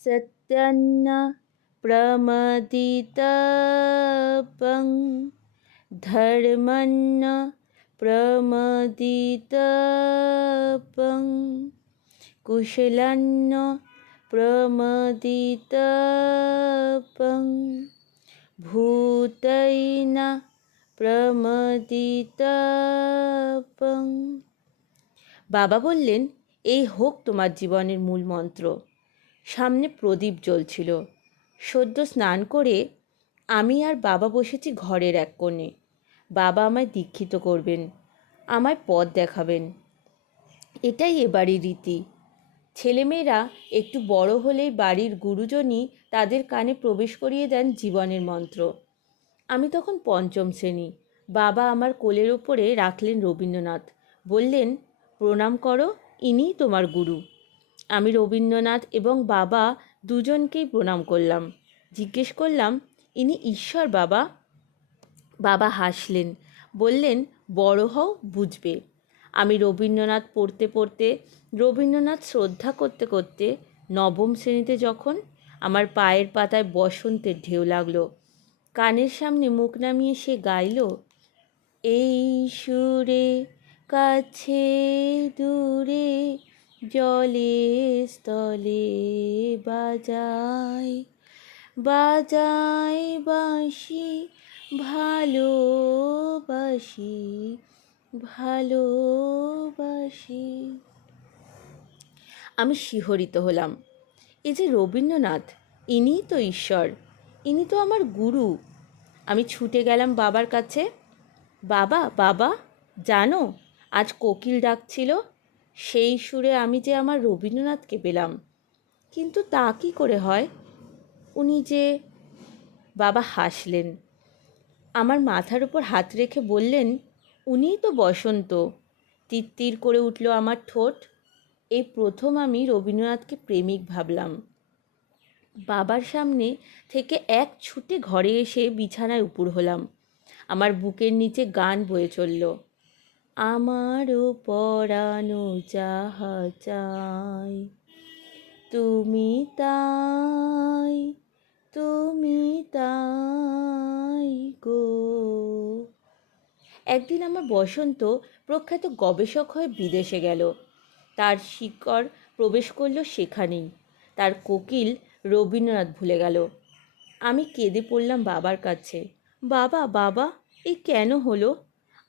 सत्यन्न प्रमदितपं धर्मन्न प्रमदितपं कुशलन्न प्रमदितपं ভূতৈন প্রমদিতপং। বাবা বললেন, এই হোক তোমার জীবনের মূল মন্ত্র। সামনে প্রদীপ জ্বলছিল। সদ্য স্নান করে আমি আর বাবা বসেছি ঘরের এক কোণে। বাবা আমায় দীক্ষিত করবেন, আমায় পথ দেখাবেন। এটাই এ বাড়ির রীতি। ছেলেমেয়েরা একটু বড় হলেই বাড়ির গুরুজনই তাদের কানে প্রবেশ করিয়ে দেন জীবনের মন্ত্র। আমি তখন পঞ্চম শ্রেণী। বাবা আমার কোলের ওপরে রাখলেন রবীন্দ্রনাথ, বললেন, প্রণাম করো, ইনিই তোমার গুরু। আমি রবীন্দ্রনাথ এবং বাবা দুজনকেই প্রণাম করলাম। জিজ্ঞেস করলাম, ইনি ঈশ্বর বাবা? বাবা হাসলেন, বললেন, বড় হও, বুঝবে। আমি রবীন্দ্রনাথ পড়তে পড়তে, রবীন্দ্রনাথ শ্রদ্ধা করতে করতে নবম শ্রেণীতে যখন আমার পায়ের পাতায় বসন্তের ঢেউ লাগলো, কানের সামনে মুখ নামিয়ে সে গাইল, এই সুরে কাছে দূরে জলে স্থলে বাজায় বাজায় বাঁশি ভালোবাসি ভালোবাসি। আমি শিহরিত হলাম। এ যে রবীন্দ্রনাথ, ইনিই তো ঈশ্বর, ইনি তো আমার গুরু। আমি ছুটে গেলাম বাবার কাছে। বাবা, বাবা, জানো, আজ কোকিল ডাকছিল, সেই সুরে আমি যে আমার রবীন্দ্রনাথকে পেলাম। কিন্তু তা কী করে হয়? উনি যে... বাবা হাসলেন, আমার মাথার উপর হাত রেখে বললেন, উনিই তো বসন্ত। তিত্তির করে উঠল আমার ঠোঁট। এই প্রথম আমি রবীন্দ্রনাথকে প্রেমিক ভাবলাম। বাবার সামনে থেকে এক ছুটে ঘরে এসে বিছানায় উপুড় হলাম। আমার বুকের নিচে গান বয়ে চলল, আমারও পরানো যাহা চাই তুমি তাই, তুমি তাই গো। একদিন আমার বসন্ত প্রখ্যাত গবেষক হয়ে বিদেশে গেল। তার শিকড় প্রবেশ করল সেখানেই। তার কোকিল রবীন্দ্রনাথ ভুলে গেল। আমি কেঁদে পড়লাম বাবার কাছে, বাবা, বাবা, এ কেন হলো?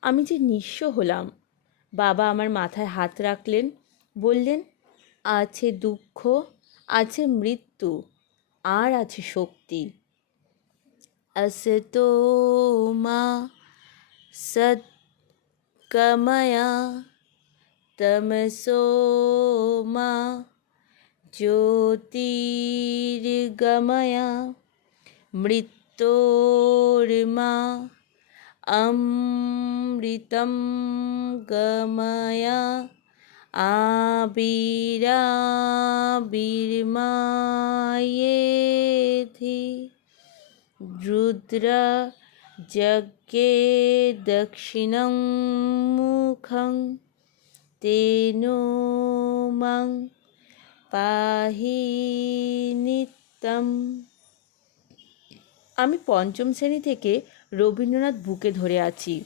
আমি যে নিঃস্ব হলাম। বাবা আমার মাথায় হাত রাখলেন, বললেন, আছে দুঃখ, আছে মৃত্যু, আর আছে শক্তি। আসতো মা সৎগময়া তমসো মা জ্যোতির্গময়া মৃত্যুর্মা অমৃতম গময়া আবিরাবির্মায়েধি রুদ্র যজ্ঞে দক্ষিণং মুখং তেনো মং পাহি নিত্যম। আমি পঞ্চম শ্রেণী থেকে রবীন্দ্রনাথ বুকে ধরে আছি।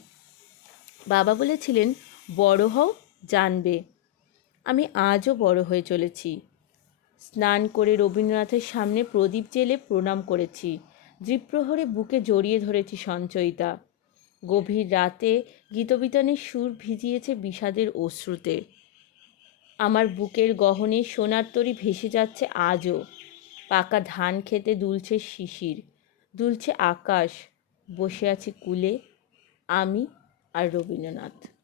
বাবা বলেছিলেন, বড় হও, জানবে। আমি আজও বড় হয়ে চলেছি। স্নান করে রবীন্দ্রনাথের সামনে প্রদীপ জেলে প্রণাম করেছি। দ্বিপ্রহরে বুকে জড়িয়ে ধরেছি সঞ্চয়িতা। গভীর রাতে গীতবিতানের সুর ভিজিয়েছে বিষাদের অশ্রুতে। আমার বুকের গহনে সোনার তরী ভেসে যাচ্ছে আজও। পাকা ধান খেতে দুলছে শিশির, দুলছে আকাশ। বসে আছি কূলে, আমি আর রবীন্দ্রনাথ।